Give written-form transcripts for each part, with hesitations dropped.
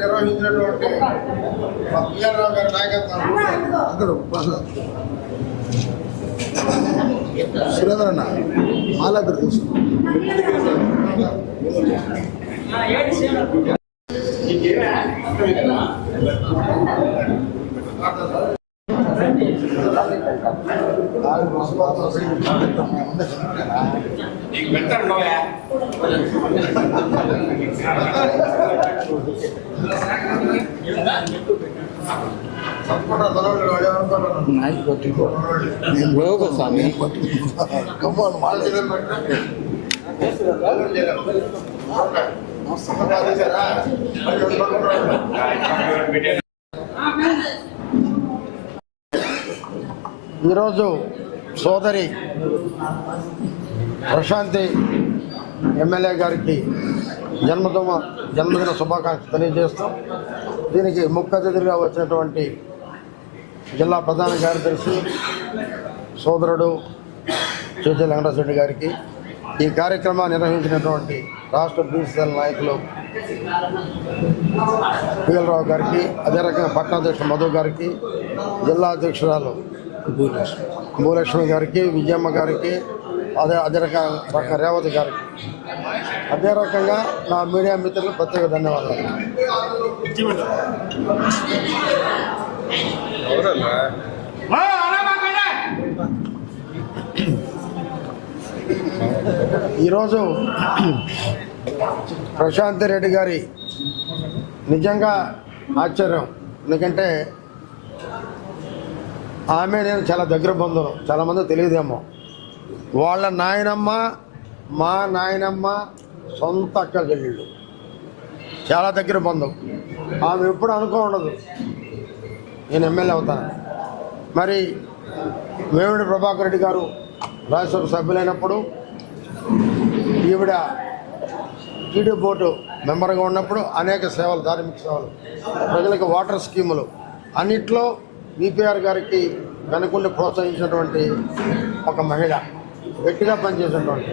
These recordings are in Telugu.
నిర్వహించినటువంటి పిఆర్రావు గారి నాయకత్వం సురేంద్రన్న మాలాద్దరు తెలుసు ఈరోజు సోదరి ప్రశాంతి ఎమ్మెల్యే గారికి జన్మదిన శుభాకాంక్షలు తెలియజేస్తాం. దీనికి ముఖ్య అతిథిగా వచ్చినటువంటి జిల్లా ప్రధాన కార్యదర్శి సోదరుడు చేజే వెంకటరెడ్డి గారికి, ఈ కార్యక్రమాన్ని నిర్వహించినటువంటి రాష్ట్ర బీసీఎల్ నాయకులు పిఎల్రావు గారికి, అదే రకంగా పట్టణాధ్యక్షుడు మధు గారికి, జిల్లా అధ్యక్షురాలు భూలక్ష్మి గారికి, విజయమ్మ గారికి, అదే రకంగా రేవతి గారికి, అదే రకంగా నా మీడియా మిత్రులకు ప్రత్యేక ధన్యవాదాలు. ఈరోజు ప్రశాంతి రెడ్డి గారి నిజంగా ఆశ్చర్యం. ఎందుకంటే ఆమె నేను చాలా దగ్గర బంధువులు, చాలామంది తెలియదేమో. వాళ్ళ నాయనమ్మ మా నాయనమ్మ సొంత అక్క చెల్లెళ్ళు, చాలా దగ్గర బంధువు. ఆమె ఎప్పుడు అనుకో ఉండదు నేను ఎమ్మెల్యే అవుతాను. మరి వేమిడి ప్రభాకర్ రెడ్డి గారు రాజ్యసభ సభ్యులైనప్పుడు, ఈవిడ టీడీ బోర్డు మెంబర్గా ఉన్నప్పుడు అనేక సేవలు, ధార్మిక సేవలు, ప్రజలకు వాటర్ స్కీములు అన్నిట్లో విపిఆర్ గారికి వెనకుండి ప్రోత్సహించినటువంటి ఒక మహిళ, గట్టిగా పనిచేసినటువంటి.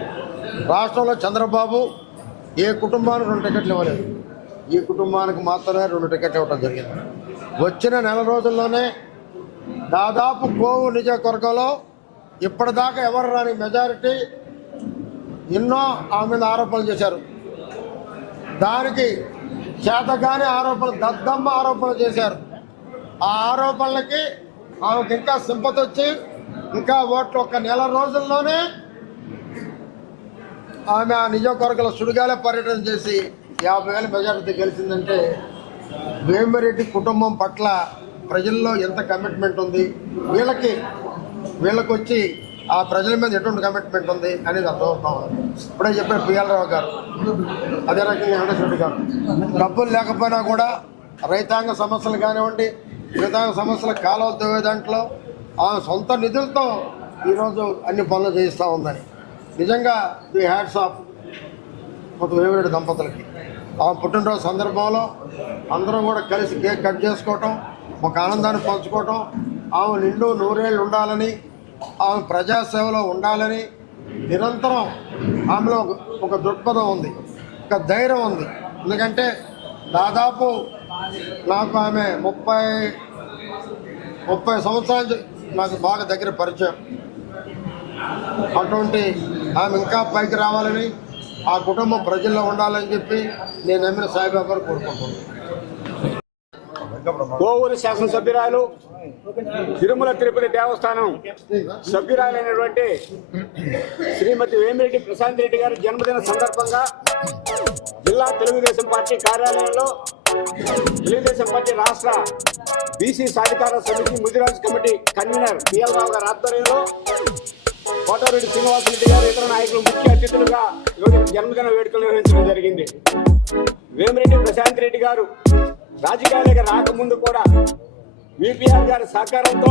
రాష్ట్రంలో చంద్రబాబు ఏ కుటుంబానికి 2 టికెట్లు ఇవ్వలేదు, ఈ కుటుంబానికి మాత్రమే 2 టికెట్లు ఇవ్వడం జరిగింది. వచ్చిన నెల రోజుల్లోనే దాదాపు కోవు నియోజకవర్గంలో ఇప్పటిదాకా ఎవరు రాని మెజారిటీ, ఎన్నో ఆమె మీద ఆరోపణలు చేశారు. దానికి చేతగానే ఆరోపణలు, దద్దమ్మ ఆరోపణలు చేశారు. ఆ ఆరోపణలకి ఆమెకు ఇంకా సింపతి వచ్చి ఇంకా ఓట్లు ఒక్క నెల రోజుల్లోనే ఆమె ఆ నియోజకవర్గంలో సుడిగాల పర్యటన చేసి 50,000 మెజారిటీ గెలిచిందంటే వేమిరెడ్డి కుటుంబం పట్ల ప్రజల్లో ఎంత కమిట్మెంట్ ఉంది, వీళ్ళకి వచ్చి ఆ ప్రజల మీద ఎటువంటి కమిట్మెంట్ ఉంది అనేది అర్థమవుతా ఉంది. ఇప్పుడే చెప్పారు పిఎల్రావు గారు, అదే రకంగా వెంకటరెడ్డి గారు. డబ్బులు లేకపోయినా కూడా రైతాంగ సమస్యలు కానివ్వండి, రైతాంగ సమస్యల కాలువ తవ్వే దాంట్లో ఆ సొంత నిధులతో ఈరోజు అన్ని పనులు చేయిస్తూ ఉందని నిజంగా ది హ్యాట్స్ ఆఫ్ వేమిరెడ్డి దంపతులకి. ఆ పుట్టినరోజు సందర్భంలో అందరం కూడా కలిసి కేక్ కట్ చేసుకోవటం, ఒక ఆనందాన్ని పంచుకోవటం, ఆమె నిండు 100 ఏళ్ళు ఉండాలని, ఆమె ప్రజాసేవలో ఉండాలని నిరంతరం ఆమెలో ఒక దృక్పథం ఉంది, ఒక ధైర్యం ఉంది. ఎందుకంటే దాదాపు నాకు ఆమె 30 సంవత్సరాలు నాకు బాగా దగ్గర పరిచయం. అటువంటి ఆమె ఇంకా పైకి రావాలని, ఆ కుటుంబం ప్రజల్లో ఉండాలని చెప్పి నేను నమ్మిన సాయిబాబాను కోరుకుంటున్నాను. కోవూరు శాసనసభ్యురాలు, తిరుమల తిరుపతి దేవస్థానం సభ్యురాలైనటువంటి శ్రీమతి వేమిరెడ్డి ప్రశాంత్ రెడ్డి గారి జన్మదిన సందర్భంగా జిల్లా తెలుగుదేశం పార్టీ కార్యాలయంలో తెలుగుదేశం పార్టీ రాష్ట్ర బీసీ సాధికార సమితి ముదిరాజ్ కమిటీ కన్వీనర్ పిఎల్ రావు గారి ఆధ్వర్యంలో కోటారెడ్డి శ్రీనివాసరెడ్డి గారు ఇతర నాయకులు ముఖ్య అతిథులుగా జన్మదిన వేడుకలు నిర్వహించడం జరిగింది. వేమిరెడ్డి ప్రశాంత్ రెడ్డి గారు రాజకీయాలకు రాకముందు కూడా విపిఆర్ గారి సహకారంతో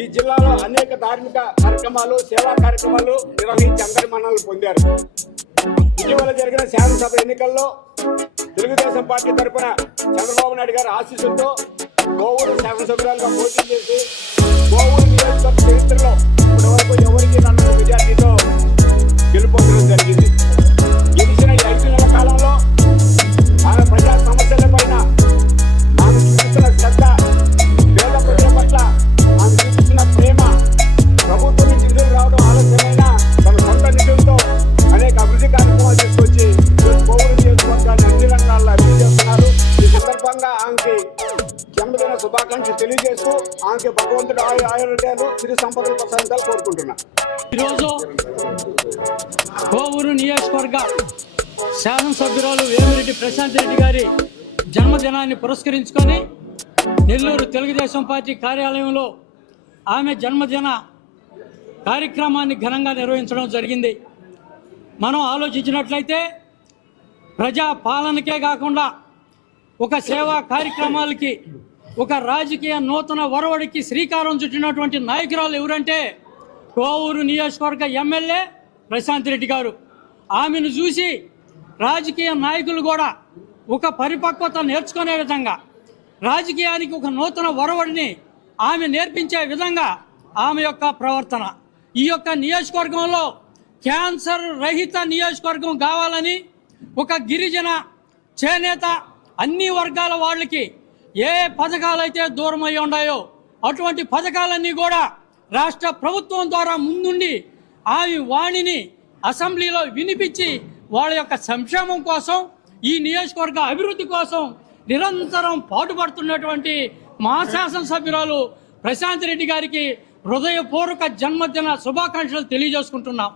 ఈ జిల్లాలో అనేక ధార్మిక కార్యక్రమాలు, సేవా కార్యక్రమాలు నిర్వహించి అందరి మన్ననలు పొందారు. ఇటీవల జరిగిన శాసనసభ ఎన్నికల్లో తెలుగుదేశం పార్టీ తరఫున చంద్రబాబు నాయుడు గారి ఆశీస్సులతో కోవూరు శాసనసభ్యురాలుగా పోటీ చేసి కోవూరు నియోజకవర్గ చరిత్రలో ఇప్పటివరకు ఎవరికి నన్ను మెజార్టీతో గెలుపొందడం జరిగింది. గెలిచిన 5 నెలల కాలంలో ఆమె ప్రజా సమస్యల పైన ఆమె చూపిస్తున్న శ్రద్ధ, పేద ప్రజల పట్ల ఆమె చూపిస్తున్న ప్రేమ, ప్రభుత్వం నుంచి నిధులు రావడం ఆలస్యమైన తన సొంత నిధులతో అనేక అభివృద్ధి కార్యక్రమాలు తీసుకొచ్చి కోవూరు నియోజకవర్గాన్ని అన్ని రంగాల్లో అభివృద్ధి చేస్తున్నారు. ఈ సందర్భంగా ఆమెకి జన్మదిన శుభాకాంక్షలు తెలియజేస్తూ ఆమెకి భగవంతుడు ఆరోగ్యాలు, సిరి సంపదలు ప్రసాదించాలని కోరుకుంటున్నా. ఈరోజు కోవూరు నియోజకవర్గ శాసనసభ్యురాలు వేమిరెడ్డి ప్రశాంత్ రెడ్డి గారి జన్మదినాన్ని పురస్కరించుకొని నెల్లూరు తెలుగుదేశం పార్టీ కార్యాలయంలో ఆమె జన్మదిన కార్యక్రమాన్ని ఘనంగా నిర్వహించడం జరిగింది. మనం ఆలోచించినట్లయితే ప్రజా పాలనకే కాకుండా ఒక సేవా కార్యక్రమాలకి, ఒక రాజకీయ నూతన ఒరవడికి శ్రీకారం చుట్టినటువంటి నాయకురాలు ఎవరంటే కోవూరు నియోజకవర్గ ఎమ్మెల్యే ప్రశాంత్ రెడ్డి గారు. ఆమెను చూసి రాజకీయ నాయకులు కూడా ఒక పరిపక్వత నేర్చుకునే విధంగా, రాజకీయానికి ఒక నూతన ఒరవడిని ఆమె నేర్పించే విధంగా ఆమె యొక్క ప్రవర్తన. ఈ యొక్క నియోజకవర్గంలో క్యాన్సర్ రహిత నియోజకవర్గం కావాలని ఒక గిరిజన, చేనేత, అన్ని వర్గాల వాళ్ళకి ఏ పథకాలైతే దూరం అయి ఉన్నాయో అటువంటి పథకాలన్నీ కూడా రాష్ట్ర ప్రభుత్వం ద్వారా ముందుండి ఆమె వాణిని అసెంబ్లీలో వినిపించి వాళ్ళ యొక్క సంక్షేమం కోసం, ఈ నియోజకవర్గ అభివృద్ధి కోసం నిరంతరం పాటుపడుతున్నటువంటి మా శాసనసభ్యురాలు ప్రశాంత్ రెడ్డి గారికి హృదయపూర్వక జన్మదిన శుభాకాంక్షలు తెలియజేసుకుంటున్నాం.